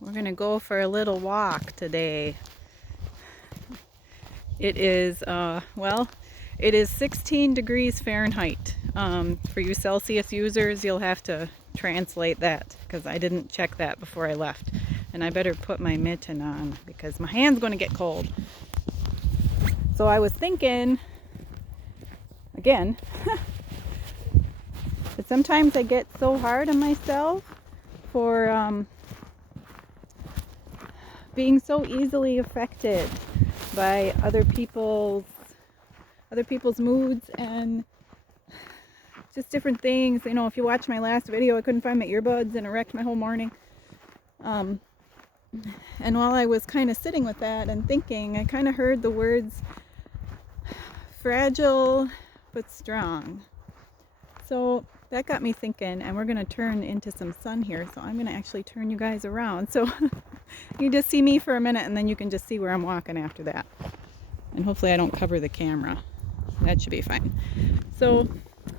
We're gonna go for a little walk today. It is, it is 16 degrees Fahrenheit. For you Celsius users, you'll have to translate that because I didn't check that before I left. And I better put my mitten on because my hand's gonna get cold. So I was thinking, again, but sometimes I get so hard on myself for being so easily affected by other people's moods and just different things. You know, if you watch my last video, I couldn't find my earbuds and it wrecked my whole morning. And while I was kind of sitting with that and thinking, I kind of heard the words fragile but strong. So that got me thinking, and we're going to turn into some sun here, so I'm going to actually turn you guys around. So you just see me for a minute, and then you can just see where I'm walking after that. And hopefully I don't cover the camera. That should be fine. So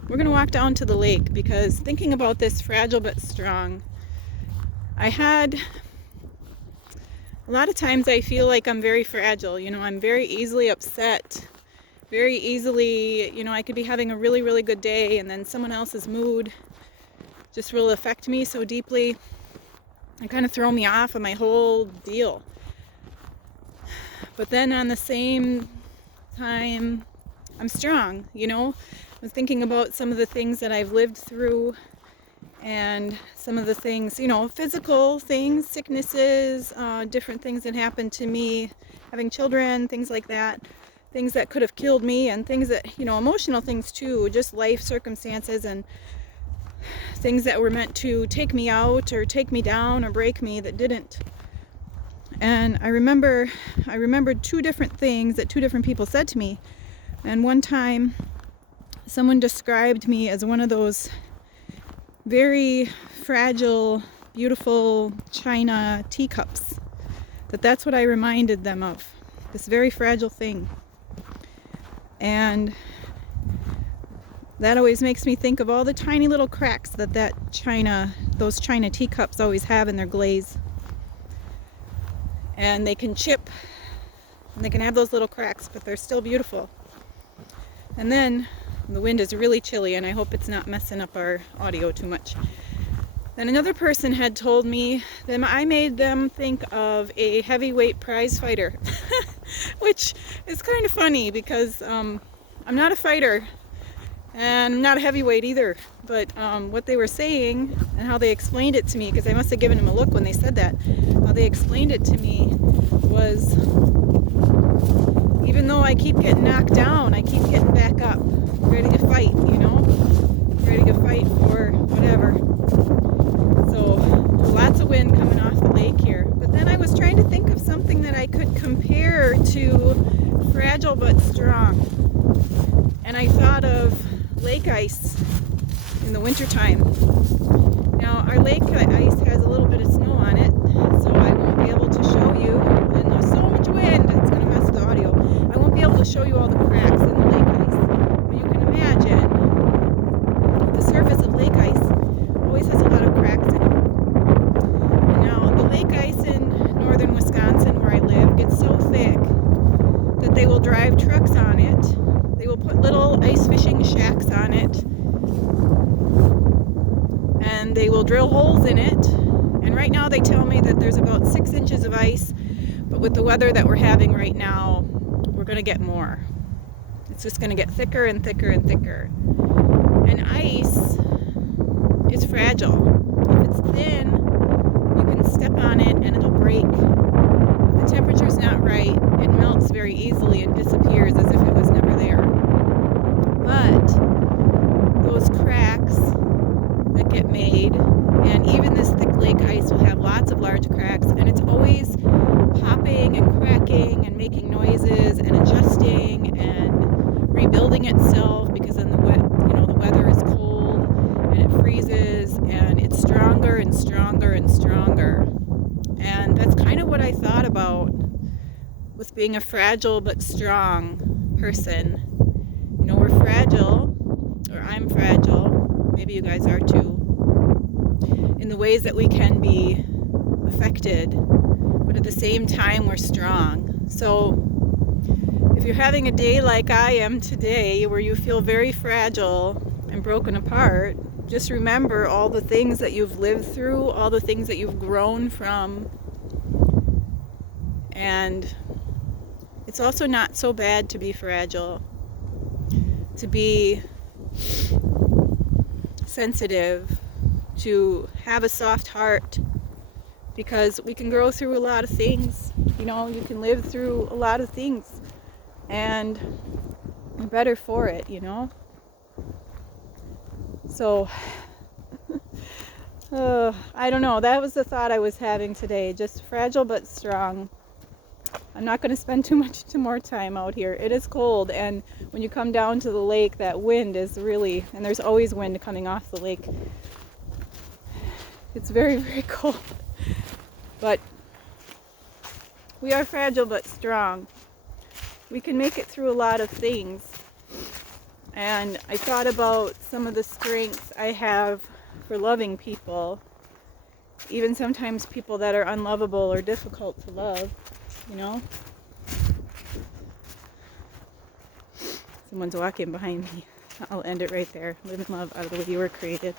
we're going to walk down to the lake because thinking about this fragile but strong, a lot of times I feel like I'm very fragile. You know, I'm very easily upset. Very easily, you know, I could be having a really, really good day and then someone else's mood just will affect me so deeply and kind of throw me off of my whole deal. But then on the same time, I'm strong, you know. I was thinking about some of the things that I've lived through and some of the things, you know, physical things, sicknesses, different things that happened to me, having children, things like that. Things that could have killed me and things that, you know, emotional things too, just life circumstances and things that were meant to take me out or take me down or break me that didn't. And I remembered two different things that two different people said to me. And one time someone described me as one of those very fragile, beautiful china teacups. That's what I reminded them of, this very fragile thing. And that always makes me think of all the tiny little cracks that those china teacups always have in their glaze. And they can chip, and they can have those little cracks, but they're still beautiful. And then the wind is really chilly, and I hope it's not messing up our audio too much. Then another person had told me that I made them think of a heavyweight prize fighter, which is kind of funny because I'm not a fighter and I'm not a heavyweight either. But what they were saying and how they explained it to me, because I must have given them a look when they said that, how they explained it to me was, even though I keep getting knocked down, I keep getting back up, ready to fight, you know, ready to fight for whatever. So lots of wind coming off the lake here. But then I was trying to think of something that I could compare to fragile but strong. And I thought of lake ice in the wintertime. Now our lake ice has a little bit of snow on it, so I won't be able to show you, and there's so much wind it's going to mess the audio. I won't be able to show you all the cracks in the lake ice. But you can imagine the surface of lake ice always has a lot of cracks in it. And now the lake ice in northern Wisconsin where I live gets so thick that they will drive trucks on it. They will put little ice fishing shacks on it and they will drill holes in it. And right now they tell me that there's about 6 inches of ice, but with the weather that we're having right now, we're going to get more. It's just going to get thicker and thicker and thicker. And ice is fragile. If it's thin, you can step on it and it'll break. If the temperature's not right, it melts very easily and disappears as if it was never there. But those cracks that get made, and even this thick lake ice will have lots of large cracks, and it's always popping and cracking and making noises and adjusting and rebuilding itself because then the weather is cold and it freezes and it's stronger and stronger and stronger. And that's kind of what I thought about with being a fragile but strong person. You know, we're fragile, or I'm fragile, maybe you guys are too, in the ways that we can be affected, but at the same time we're strong. So if you're having a day like I am today, where you feel very fragile and broken apart, just remember all the things that you've lived through, all the things that you've grown from. And it's also not so bad to be fragile, to be sensitive, to have a soft heart, because we can grow through a lot of things. You know, you can live through a lot of things, and you're better for it, you know? So, I don't know. That was the thought I was having today. Just fragile but strong. I'm not going to spend too much more time out here. It is cold, and when you come down to the lake, that wind is really, and there's always wind coming off the lake. It's very, very cold. But we are fragile but strong. We can make it through a lot of things. And I thought about some of the strengths I have for loving people, even sometimes people that are unlovable or difficult to love, you know. Someone's walking behind me. I'll end it right there. Live in love, out of the way you were created.